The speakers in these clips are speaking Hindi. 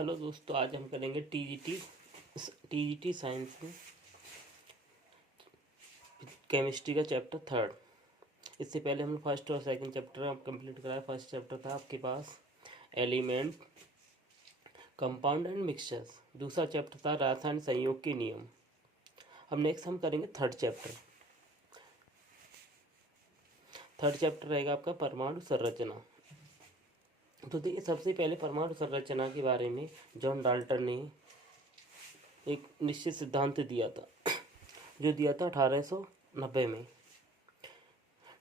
हेलो दोस्तों, आज हम करेंगे टीजीटी साइंस में केमिस्ट्री का चैप्टर थर्ड। इससे पहले हमने फर्स्ट और सेकंड चैप्टर कंप्लीट कराया। फर्स्ट चैप्टर था आपके पास एलिमेंट, कंपाउंड एंड मिक्सचर्स। दूसरा चैप्टर था रासायनिक संयोग के नियम। अब नेक्स्ट हम करेंगे थर्ड चैप्टर। थर्ड चैप्टर रहेगा आपका परमाणु संरचना। तो देखिए, सबसे पहले परमाणु संरचना के बारे में जॉन डाल्टन ने एक निश्चित सिद्धांत दिया था, जो दिया था 1890 में।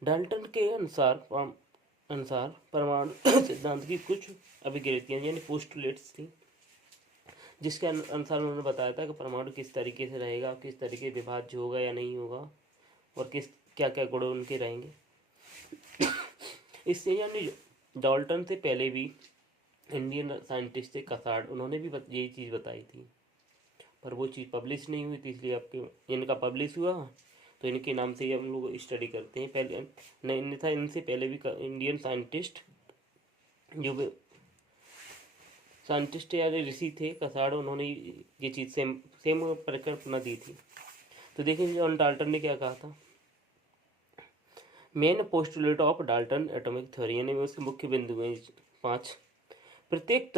डाल्टन के अनुसार परमाणु सिद्धांत की कुछ अभिव्यक्तियाँ यानी पोस्टुलेट्स थी, जिसके अनुसार उन्होंने बताया था कि परमाणु किस तरीके से रहेगा, किस तरीके विभाज्य होगा या नहीं होगा, और क्या क्या गुण उनके रहेंगे। इससे यानी डाल्टन से पहले भी इंडियन साइंटिस्ट थे कसार्ड, उन्होंने भी यही चीज़ बताई थी, पर वो चीज़ पब्लिश नहीं हुई थी। इसलिए आपके इनका पब्लिश हुआ तो इनके नाम से ही हम लोग स्टडी करते हैं। पहले नहीं था, इनसे पहले भी इंडियन साइंटिस्ट जो साइंटिस्ट या ऋषि थे कसार्ड, उन्होंने ये चीज़ सेम परिकल्पना दी थी। तो देखिए जॉन डाल्टन ने क्या कहा था। Main postulate of Dalton atomic theory, यानी उसके मुख्य बिंदु हैं 5। प्रत्येक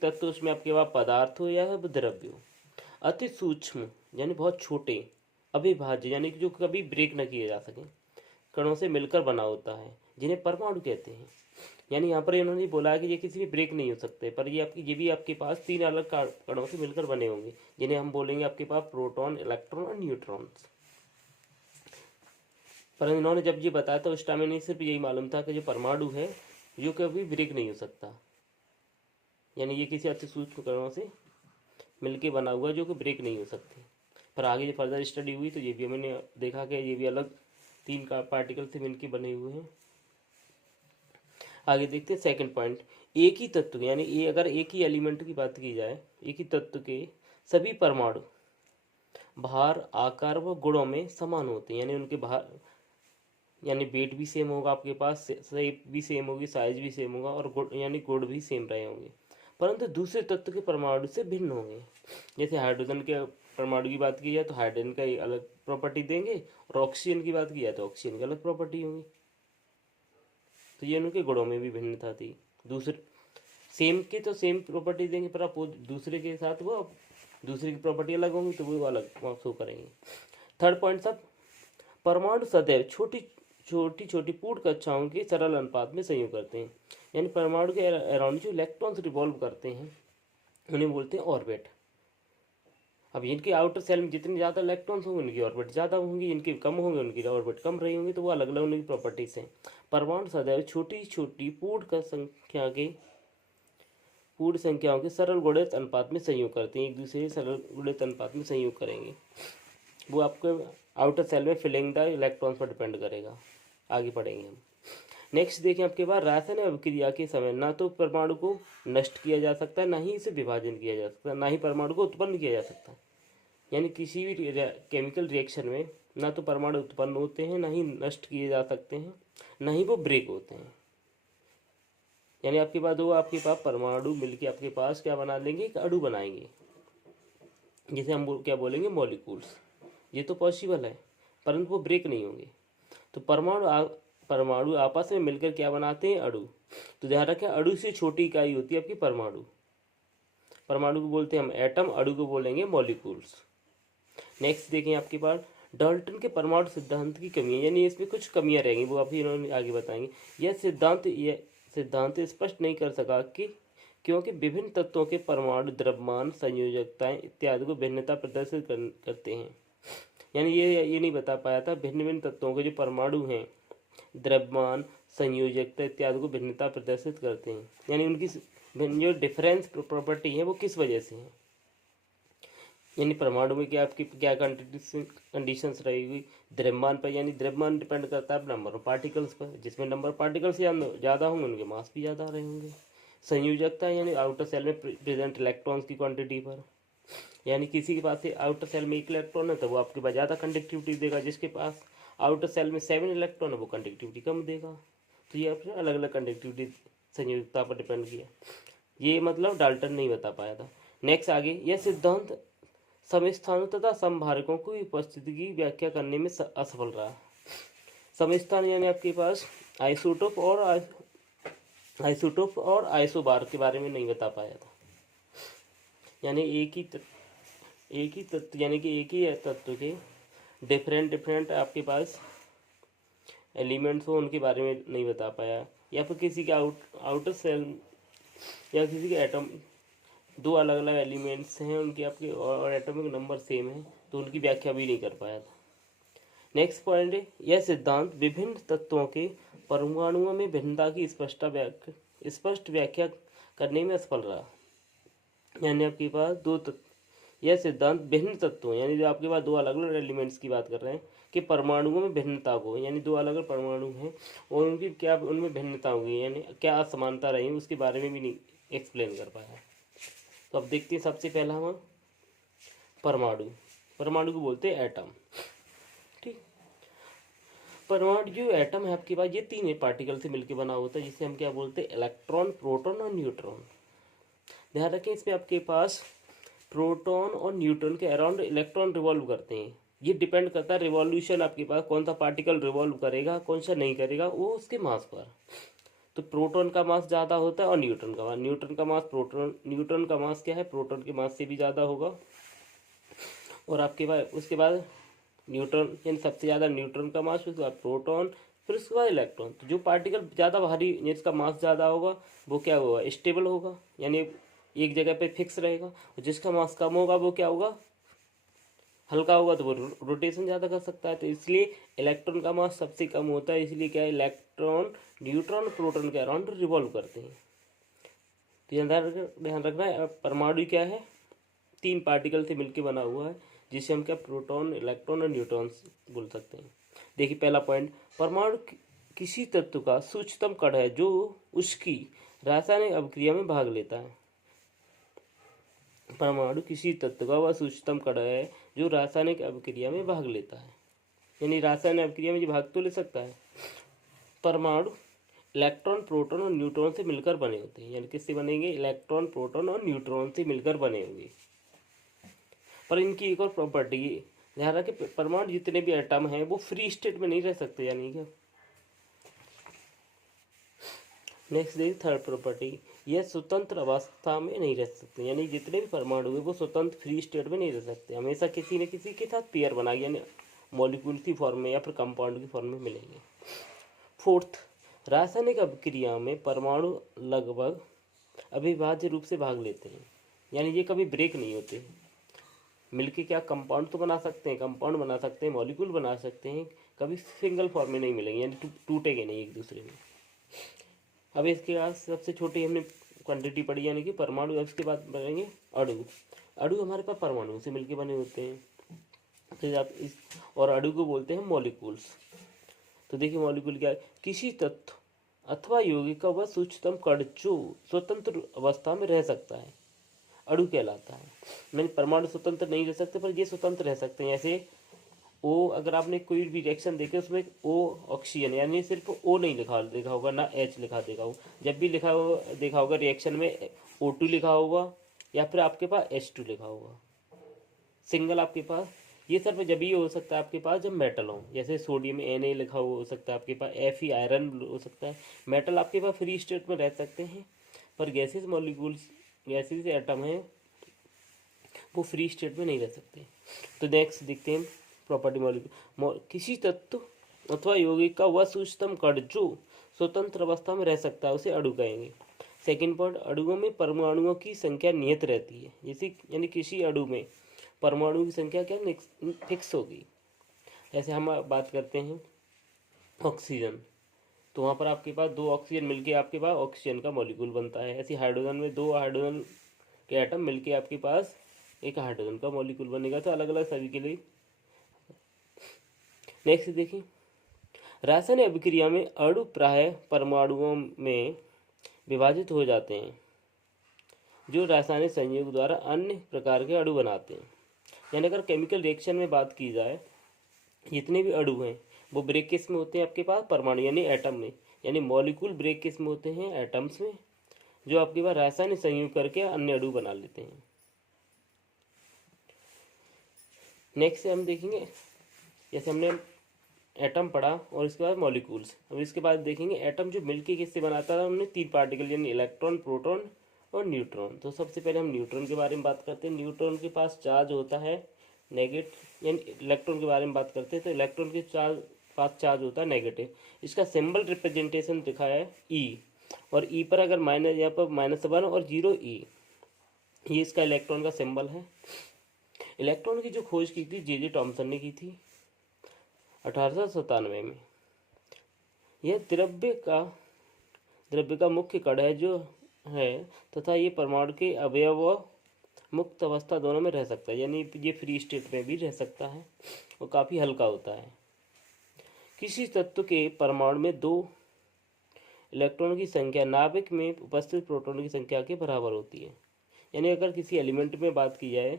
तत्व उसमें आपके पास पदार्थ हो या द्रव्य हो, अति सूक्ष्म यानी बहुत छोटे, अविभाज्य यानी कि जो कभी ब्रेक न किए जा सके कणों से मिलकर बना होता है, जिन्हें परमाणु कहते हैं। यानी यहाँ पर इन्होंने बोला कि ये किसी भी ब्रेक नहीं हो सकते, पर ये भी आपके पास 3 अलग कणों से मिलकर बने होंगे, जिन्हें हम बोलेंगे आपके पास प्रोटॉन, इलेक्ट्रॉन और न्यूट्रॉन्स। पर इन्होंने जब ये बताया तो उस टाइम इन्हें सिर्फ यही मालूम था कि जो परमाणु है जो कभी ब्रेक नहीं हो सकता, यानी ये किसी अति सूक्ष्म कणों से मिलके बना हुआ जो कि ब्रेक नहीं हो सकते। पर आगे जो फर्दर स्टडी हुई तो ये भी हमने देखा कि ये भी अलग 3 पार्टिकल से मिलके बने हुए हैं। आगे देखते हैं सेकंड पॉइंट, एक ही तत्व यानी अगर एक ही एलिमेंट की बात की जाए, एक ही तत्व के सभी परमाणु भार, आकार व गुणों में समान होते हैं। यानी उनके भार यानी वेट भी सेम होगा, आपके पास शेप भी सेम होगी, साइज भी सेम होगा, और गुण यानी गुण भी सेम रहे होंगे, परंतु दूसरे तत्व के परमाणु से भिन्न होंगे। जैसे हाइड्रोजन के परमाणु की बात की जाए तो हाइड्रोजन का अलग प्रॉपर्टी देंगे, और ऑक्सीजन की बात की जाए तो ऑक्सीजन की अलग प्रॉपर्टी होंगी। तो ये उनके गुणों में भी भिन्नता थी। दूसरे सेम के तो सेम प्रॉपर्टी देंगे, पर आप दूसरे के साथ वो दूसरे की प्रॉपर्टी अलग होंगी तो वो अलग शो करेंगे। थर्ड पॉइंट सब, परमाणु सदैव छोटी छोटी पूर्ण कक्षाओं के सरल अनुपात में संयोग करते हैं। यानी परमाणु के अराउंड जो इलेक्ट्रॉन्स रिवॉल्व करते हैं उन्हें बोलते हैं ऑर्बिट। अब इनके आउटर सेल में जितने ज़्यादा इलेक्ट्रॉन्स होंगे उनकी ऑर्बिट ज़्यादा होंगी, इनके कम होंगे उनकी ऑर्बिट कम रही होंगी, तो वो अलग अलग उनकी प्रॉपर्टीज हैं। परमाणु सदैव छोटी छोटी पूर्ण संख्याओं के सरल गुणित अनुपात में संयोग करते हैं, एक दूसरे से सरल गुणित अनुपात में संयोग करेंगे। वो आपके आउटर सेल में फिलिंग द इलेक्ट्रॉन्स पर डिपेंड करेगा। आगे पढ़ेंगे हम। नेक्स्ट देखें आपके पास रासायनिक अभिक्रिया के समय ना तो परमाणु को नष्ट किया जा सकता है, ना ही इसे विभाजन किया जा सकता है, ना ही परमाणु को उत्पन्न किया जा सकता है। यानी किसी भी केमिकल रिएक्शन में ना तो परमाणु उत्पन्न होते हैं, ना ही नष्ट किए जा सकते हैं, ना ही वो ब्रेक होते हैं। यानी आपके पास परमाणु मिलके आपके पास क्या बना लेंगे, एक अणु बनाएंगे, जिसे हम क्या बोलेंगे, मॉलिक्यूल्स। ये तो पॉसिबल है, परंतु वो ब्रेक नहीं होंगे। तो परमाणु आपस में मिलकर क्या बनाते हैं, अणु। तो ध्यान रखें, अणु से छोटी इकाई होती है आपकी परमाणु। परमाणु को बोलते हैं हम एटम, अणु को बोलेंगे मॉलिक्यूल्स। नेक्स्ट देखें आपके पास डाल्टन के परमाणु सिद्धांत की कमियां, यानी इसमें कुछ कमियां रहेंगी, वो अभी इन्होंने आगे बताएंगे। यह सिद्धांत स्पष्ट नहीं कर सका कि क्योंकि विभिन्न तत्वों के परमाणु द्रव्यमान, संयोजकताएं इत्यादि को भिन्नता प्रदर्शित करते हैं। यानी ये नहीं बता पाया था भिन्न भिन्न तत्वों के जो परमाणु हैं, द्रव्यमान, संयोजकता इत्यादि को भिन्नता प्रदर्शित करते हैं, यानी उनकी जो डिफरेंस प्रॉपर्टी है वो किस वजह से है। यानी परमाणु में क्या कंडीशंस रहेगी द्रव्यमान पर, यानी द्रव्यमान डिपेंड करता है नंबर ऑफ पार्टिकल्स पर, जिसमें नंबर ऑफ पार्टिकल्स ज़्यादा होंगे उनके मास भी ज़्यादा रहे होंगे। संयोजकता यानी आउटर सेल में प्रेजेंट इलेक्ट्रॉन्स की क्वांटिटी पर, यानी किसी के पास आउटर सेल में 1 इलेक्ट्रॉन है तो वो आपके पास ज़्यादा कंडक्टिविटी देगा, जिसके पास आउटर सेल में 7 इलेक्ट्रॉन है वो कंडक्टिविटी कम देगा। तो ये आपने अलग अलग कंडक्टिविटी संयोजकता पर डिपेंड किया। ये मतलब डाल्टन नहीं बता पाया था। नेक्स्ट आगे, यह सिद्धांत समस्थानों तथा समभारकों की उपस्थिति की व्याख्या करने में असफल रहा। समस्थान यानी आपके पास आइसोटोप और आइसोबार के बारे में नहीं बता पाया था। यानी एक ही तत्व यानी कि एक ही तत्व के डिफरेंट आपके पास एलिमेंट्स हो, उनके बारे में नहीं बता पाया। या फिर किसी के आउटर सेल या किसी के एटम, दो अलग अलग एलिमेंट्स हैं उनके आपके और एटॉमिक नंबर सेम है, तो उनकी व्याख्या भी नहीं कर पाया था। नेक्स्ट पॉइंट है, यह सिद्धांत विभिन्न तत्वों के परमाणुओं में भिन्नता की स्पष्ट व्याख्या करने में असफल रहा। यानी आपके पास यह सिद्धांत भिन्न तत्वों यानी जो आपके पास दो अलग अलग एलिमेंट्स की बात कर रहे हैं कि परमाणुओं में भिन्नता को, यानी दो अलग अलग परमाणु हैं और उनकी क्या उनमें भिन्नता होगी, यानी क्या असमानता रही, उसके बारे में भी नहीं एक्सप्लेन कर पाया। तो अब देखते हैं सबसे पहला हम परमाणु को बोलते हैं एटम। ठीक, परमाणु जो एटम है आपके पास ये तीन पार्टिकल से मिलकर बना होता है, जिसे हम क्या बोलते हैं, इलेक्ट्रॉन, प्रोटॉन और न्यूट्रॉन। ध्यान रखें इसमें आपके पास प्रोटॉन और न्यूट्रॉन के अराउंड इलेक्ट्रॉन रिवॉल्व करते हैं। ये डिपेंड करता है रिवॉल्यूशन आपके पास कौन सा पार्टिकल रिवॉल्व करेगा कौन सा नहीं करेगा, वो उसके मास पर। तो प्रोटॉन का मास ज़्यादा होता है और न्यूट्रॉन का मास न्यूट्रॉन का मास क्या है, प्रोटॉन के मास से भी ज़्यादा होगा। और आपके पास उसके बाद न्यूट्रॉन यानी सबसे ज़्यादा न्यूट्रॉन का मास, उसके बाद प्रोटॉन, फिर उसके बाद इलेक्ट्रॉन। तो जो पार्टिकल ज़्यादा भारी जिसका मास ज़्यादा होगा वो क्या होगा, स्टेबल होगा, यानी एक जगह पे फिक्स रहेगा। और जिसका मास कम होगा वो क्या होगा, हल्का होगा, तो वो रोटेशन ज़्यादा कर सकता है। तो इसलिए इलेक्ट्रॉन का मास सबसे कम होता है, इसलिए क्या है, इलेक्ट्रॉन न्यूट्रॉन प्रोटॉन के अराउंड रिवॉल्व करते हैं। तो ध्यान रखना है, परमाणु क्या है, तीन पार्टिकल से मिलकर बना हुआ है, जिसे हम क्या प्रोटॉन, इलेक्ट्रॉन और न्यूट्रॉन बोल सकते हैं। देखिए पहला पॉइंट, परमाणु किसी तत्व का सूक्ष्मतम कण है जो उसकी रासायनिक अभिक्रिया में भाग लेता है। परमाणु किसी तत्व का वह सूक्ष्मतम कण है जो रासायनिक अभिक्रिया में भाग लेता है, यानी रासायनिक अभिक्रिया में जो भाग तो ले सकता है। परमाणु इलेक्ट्रॉन, प्रोटॉन और न्यूट्रॉन से मिलकर बने होते हैं, यानी किससे बनेंगे, इलेक्ट्रॉन, प्रोटॉन और न्यूट्रॉन से मिलकर बने होंगे। पर इनकी एक और प्रॉपर्टी, ध्यान रखें, परमाणु जितने भी एटम हैं वो फ्री स्टेट में नहीं रह सकते, यानी क्या। नेक्स्ट देखिए थर्ड प्रॉपर्टी, यह स्वतंत्र अवस्था में नहीं रह सकते, यानी जितने भी परमाणु है वो स्वतंत्र फ्री स्टेट में नहीं रह सकते, हमेशा किसी न किसी के साथ पेयर बना, यानी मॉलिक्यूल की फॉर्म में या फिर कंपाउंड की फॉर्म में मिलेंगे। फोर्थ, रासायनिक अभिक्रिया में परमाणु लगभग अविभाज्य रूप से भाग लेते हैं, यानी ये कभी ब्रेक नहीं होते, मिलके क्या कंपाउंड तो बना सकते हैं, कंपाउंड बना सकते हैं, मॉलिक्यूल बना सकते हैं, कभी सिंगल फॉर्म में नहीं मिलेंगे, यानी टूटेंगे नहीं एक दूसरे में। अब इसके बाद सबसे छोटी हमने क्वांटिटी पढ़ी, यानी कि परमाणु। अब इसके बाद बनेंगे अणु हमारे पास परमाणु से मिलके बने होते हैं, फिर आप इस और अणु को बोलते हैं मॉलिक्यूल्स। तो देखिए मॉलिक्यूल क्या है, किसी तत्व अथवा यौगिक का वह सूक्ष्मतम कण जो स्वतंत्र अवस्था में रह सकता है, अणु कहलाता है। मैंने परमाणु स्वतंत्र नहीं रह सकते, पर ये स्वतंत्र रह सकते हैं। जैसे ओ, अगर आपने कोई भी रिएक्शन देखे उसमें ओ ऑक्सीजन, यानी सिर्फ ओ नहीं देखा होगा, ना एच लिखा देखा हो, जब भी देखा होगा रिएक्शन में O2 लिखा होगा या फिर आपके पास H2 लिखा होगा सिंगल आपके पास। ये सिर्फ जब ये हो सकता है आपके पास जब मेटल हो, जैसे सोडियम Na लिखा हुआ हो सकता है आपके पास, Fe आयरन हो सकता है। मेटल आपके पास फ्री स्टेट में रह सकते हैं, पर गैसेस मॉलिक्यूल्स, गैसेस एटम हैं, वो फ्री स्टेट में नहीं रह सकते। तो नेक्स्ट देखते हैं प्रॉपर्टी मॉलिक्यूल, किसी तत्व अथवा यौगिक का वह सूक्ष्मतम कण जो स्वतंत्र अवस्था में रह सकता है उसे अणु कहेंगे। सेकंड पॉइंट, अणुओं में परमाणुओं की संख्या नियत रहती है, जैसे यानी किसी अणु में परमाणु की संख्या क्या फिक्स होगी। जैसे हम बात करते हैं ऑक्सीजन, तो वहाँ पर आपके पास दो ऑक्सीजन मिलके आपके पास ऑक्सीजन का मॉलिक्यूल बनता है। ऐसे हाइड्रोजन में दो हाइड्रोजन के एटम मिलके आपके पास एक हाइड्रोजन का मॉलिक्यूल बनेगा। तो अलग अलग सभी के लिए। नेक्स्ट देखिए, रासायनिक अभिक्रिया में अणु प्राय परमाणुओं में विभाजित हो जाते हैं जो रासायनिक संयोग द्वारा अन्य प्रकार के अणु बनाते हैं। यानी अगर केमिकल रिएक्शन में बात की जाए, जितने भी अणु हैं वो ब्रेक किस में होते हैं आपके पास, परमाणु यानी एटम में, यानी मॉलिक्यूल ब्रेक किस में होते हैं, एटम्स में। जो आपके पास रासायनिक संयुग करके अन्य अणु बना लेते हैं। नेक्स्ट हम देखेंगे, जैसे हमने एटम पढ़ा और इसके बाद मॉलिक्यूल्स, अब इसके बाद देखेंगे एटम जो मिलके किससे बनाता है। हमने 3 पार्टिकल यानी इलेक्ट्रॉन, प्रोटॉन और न्यूट्रॉन। तो सबसे पहले हम न्यूट्रॉन के बारे में बात करते हैं। न्यूट्रॉन के पास चार्ज होता है नेगेटिव, यानी इलेक्ट्रॉन के बारे में बात करते हैं तो इलेक्ट्रॉन के पास चार्ज होता है नेगेटिव। इसका सिंबल रिप्रेजेंटेशन दिखा है ई, और ई पर अगर माइनस, यहाँ पर -1 और 0 ई, ये इसका इलेक्ट्रॉन का सिंबल है। इलेक्ट्रॉन की जो खोज की थी जे टॉमसन ने की थी 1897 में। यह द्रव्य का मुख्य कण है जो है, तथा ये परमाणु के अवयव व मुक्त अवस्था दोनों में रह सकता है, यानी ये फ्री स्टेट में भी रह सकता है और काफ़ी हल्का होता है। किसी तत्व के परमाणु में 2 इलेक्ट्रॉन की संख्या नाभिक में उपस्थित प्रोटॉन की संख्या के बराबर होती है। यानी अगर किसी एलिमेंट में बात की जाए,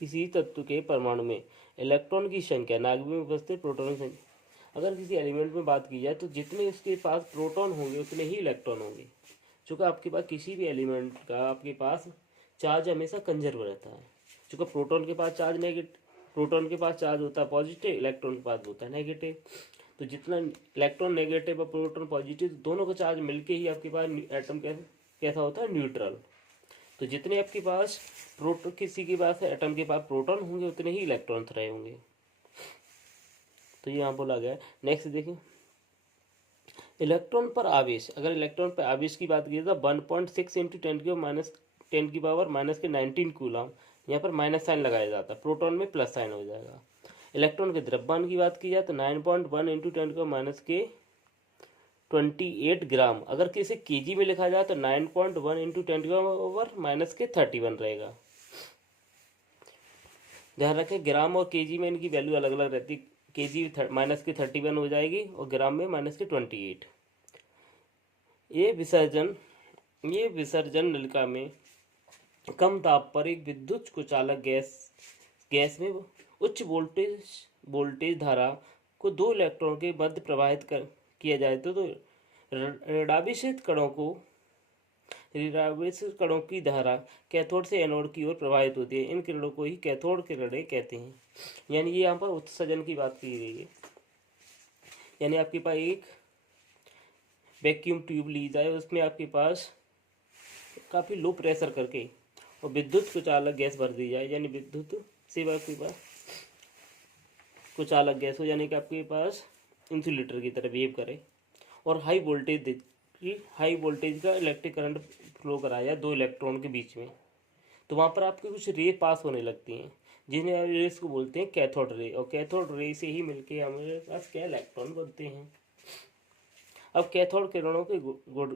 किसी तत्व के परमाणु में इलेक्ट्रॉन की संख्या नाभिक में उपस्थित प्रोटॉन की संख्या, अगर किसी एलिमेंट में बात की जाए तो जितने उसके पास प्रोटॉन होंगे उतने ही इलेक्ट्रॉन होंगे। चूँकि आपके पास किसी भी एलिमेंट का आपके पास चार्ज हमेशा कंजर्व रहता है। चूँकि प्रोटॉन के पास चार्ज होता है पॉजिटिव, इलेक्ट्रॉन के पास होता है नेगेटिव। तो जितना इलेक्ट्रॉन नेगेटिव और प्रोटॉन पॉजिटिव, दोनों का चार्ज मिलके ही आपके पास एटम कैसा होता है, न्यूट्रल। तो जितने आपके पास किसी के पास एटम के पास प्रोटॉन होंगे उतने ही इलेक्ट्रॉन रहे होंगे। तो ये यहाँ बोला गया है। नेक्स्ट देखिए, इलेक्ट्रॉन पर आवेश, अगर इलेक्ट्रॉन पर आवेश की बात की तो 1.6 × 10⁻⁻⁻19 कूलम, यहाँ पर माइनस साइन लगाया जाता है, प्रोटॉन में प्लस साइन हो जाएगा। इलेक्ट्रॉन के द्रव्यमान की बात की जाए तो 9.1 × 10⁻28 ग्राम। अगर किसी केजी में लिखा जाए तो 9.1 × 10⁻31 रहेगा। ध्यान रखें, ग्राम और केजी में इनकी वैल्यू अलग अलग रहती है। केजी -31 हो जाएगी और ग्राम में -28। ये विसर्जन नलिका में कम ताप पर एक विद्युत कुचालक गैस में उच्च वोल्टेज धारा को 2 इलेक्ट्रॉन के मध्य प्रवाहित किया जाए तो ऋणावेशित कणों की धारा कैथोड से एनोड की ओर प्रवाहित होती है। इन किरणों को ही कैथोड किरणें कहते हैं। यानी ये यहाँ पर उत्सर्जन की बात की गई है। यानी आपके पास एक वैक्यूम ट्यूब ली जाए, उसमें आपके पास काफ़ी लो प्रेशर करके और विद्युत कुचालक गैस भर दी जाए, यानी विद्युत से आपके पास कुचालक गैस हो, यानी कि आपके पास इंसुलेटर की तरह बिहेव करे, और हाई वोल्टेज का इलेक्ट्रिक करंट फ्लो कराया जाए 2 इलेक्ट्रॉन के बीच में। तो वहाँ पर आपके कुछ रे पास होने लगती हैं, जिन्हें रेस को बोलते हैं कैथोड रे, और कैथोड रे से ही मिलके हमारे पास क्या इलेक्ट्रॉन बनते हैं। अब कैथोड किरणों के गुण,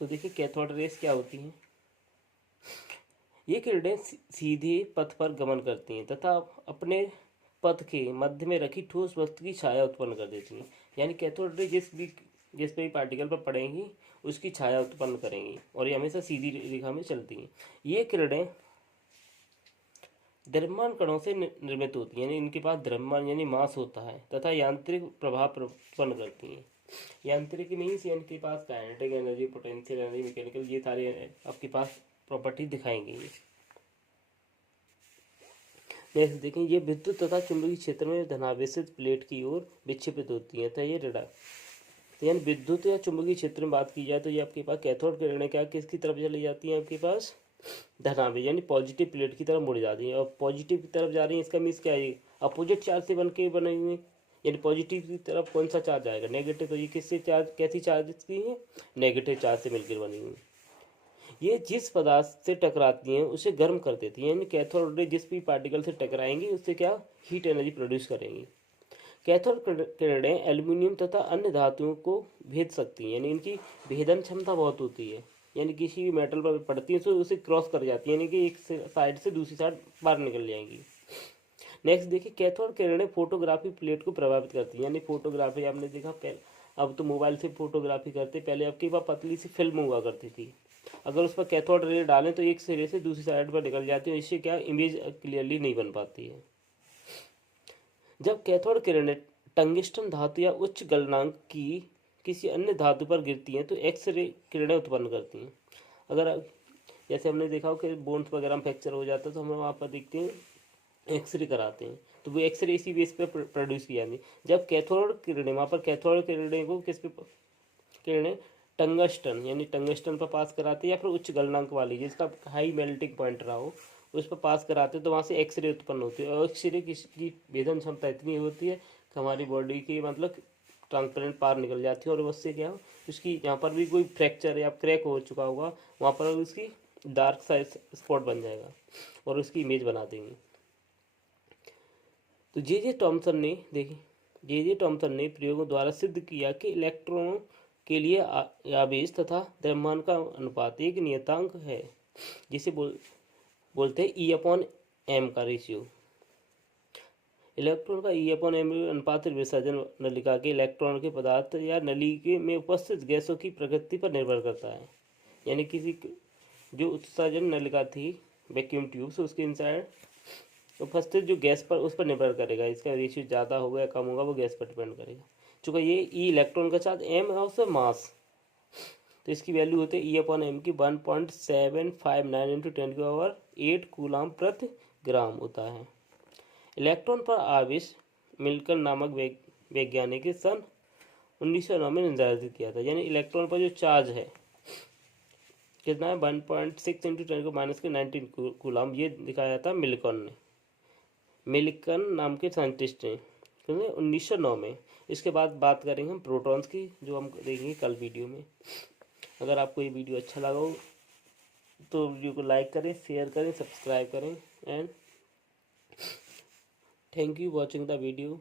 तो देखिए कैथोड रेस क्या होती हैं। ये किरणें सीधे पथ पर गमन करती हैं तथा अपने पथ के मध्य में रखी ठोस वस्तु की छाया उत्पन्न कर देती हैं। यानी कैथोड रे जिस पे भी पार्टिकल पर पड़ेंगी उसकी छाया उत्पन्न करेंगी, और ये हमेशा सीधी रेखा में चलती हैं। ये किरणें द्रव्यमान कणों से निर्मित होती हैं, यानी इनके पास द्रव्यमान यानी मास होता है, तथा यांत्रिक प्रभाव उत्पन्न करती हैं। यांत्रिक मीन्स इनके पास kinetic energy, potential energy, mechanical, ये सारे आपके पास प्रॉपर्टी दिखाएंगे। नेक्स्ट देखें, ये विद्युत तथा चुंबकीय क्षेत्र में धनावेशित प्लेट की ओर विक्षेपित होती हैं। तो ये यानी विद्युत या चुंबकीय क्षेत्र में बात की जाए तो ये आपके पास कैथोड किरणें क्या किसकी तरफ चली जाती हैं, आपके पास धनावेश यानी पॉजिटिव प्लेट की तरफ मुड़ जाती हैं। और पॉजिटिव की तरफ जा रही हैं, इसका मीन्स क्या है, अपोजिट चार्ज से बने हुए, यानी पॉजिटिव की तरफ कौन सा चार्ज आएगा, नेगेटिव। तो ये कैसी चार्ज की है, नेगेटिव चार्ज से मिलकर बनी हुई। ये जिस पदार्थ से टकराती हैं उसे गर्म कर देती हैं, यानी कैथोड रे जिस भी पार्टिकल से टकराएंगी उससे क्या हीट एनर्जी प्रोड्यूस करेंगी। कैथोड किरणें एल्यूमिनियम तथा अन्य धातुओं को भेद सकती हैं, यानी इनकी भेदन क्षमता बहुत होती है। यानी किसी भी मेटल पर पड़ती है तो उसे क्रॉस कर जाती है, यानी कि एक साइड से दूसरी साइड बाहर निकल जाएंगी। नेक्स्ट देखिए, कैथोड किरणें फोटोग्राफी प्लेट को प्रभावित करती हैं। यानी फोटोग्राफी आपने देखा पहले, अब तो मोबाइल से फोटोग्राफी करते, पहले आपके पास पतली सी फिल्म हुआ करती थी, अगर उस पर कैथोड रे डालें तो एक सिरे से दूसरी साइड पर निकल जाती है, इससे क्या इमेज क्लियरली नहीं बन पाती है। जब कैथोड किरणें टंगिस्टन धातु या उच्च गलनांक की किसी अन्य धातु पर गिरती हैं तो एक्सरे किरणें उत्पन्न करती हैं। अगर जैसे हमने देखा हो कि बोन्स वगैरह में फ्रैक्चर हो जाता है तो हम वहाँ पर देखते हैं, एक्सरे कराते हैं, तो वो एक्सरे इसी बेस पे प्रोड्यूस की जाती है। जब कैथोड किरणें, वहाँ पर कैथोड किरणें को किस पे किरणें टंगस्टन यानी टंगस्टन पर पास कराते हैं या फिर उच्च गलनांक वाली जिसका हाई मेल्टिंग पॉइंट रहा हो उस पर पास कराते हैं तो वहाँ से एक्सरे उत्पन्न होती है। और एक्सरे की भेदन क्षमता इतनी होती है कि हमारी बॉडी की मतलब ट्रांसपेरेंट पार निकल जाती है और उससे क्या हो उसकी जहाँ पर भी कोई फ्रैक्चर या क्रैक हो चुका होगा वहाँ पर उसकी डार्क साइड स्पॉट बन जाएगा और उसकी इमेज बना देंगे। तो जे टॉमसन ने देखिए जे टॉमसन ने प्रयोगों द्वारा सिद्ध किया कि इलेक्ट्रॉनों के लिए आवेश तथा द्रव्यमान का अनुपात एक नियतांक है जिसे बोलते हैं E/m का रेशियो। इलेक्ट्रॉन का E/m अनुपात विसर्जन नलिका के इलेक्ट्रॉन के पदार्थ या नली में उपस्थित गैसों की प्रकृति पर निर्भर करता है। यानी किसी जो उत्सर्जन नलिका थी वैक्यूम ट्यूब से उसके इनसाइड उपस्थित जो गैस पर उस पर निर्भर करेगा, इसका रेशियो ज़्यादा होगा या कम होगा वो गैस पर डिपेंड करेगा। चूँकि ये ई इलेक्ट्रॉन का चार्ज m है उससे मास, तो इसकी वैल्यू होती है E/m की 1.759 इंटू 10⁸ कूलाम प्रति ग्राम होता है। इलेक्ट्रॉन पर आवेश मिल्टन नामक वैज्ञानिक ने सन 1909 में निर्धारित किया था। यानी इलेक्ट्रॉन पर जो चार्ज है कितना है 1.6 इंटू 10⁻⁻19 कूलाम, ये दिखाया था मिल्टन ने, मिल्टन नाम के साइंटिस्ट ने 1909 में। इसके बाद बात करेंगे हम प्रोटॉन्स की जो हम देखेंगे कल वीडियो में। अगर आपको ये वीडियो अच्छा लगा हो तो वीडियो को लाइक करें, शेयर करें, सब्सक्राइब करें and thank you watching the video.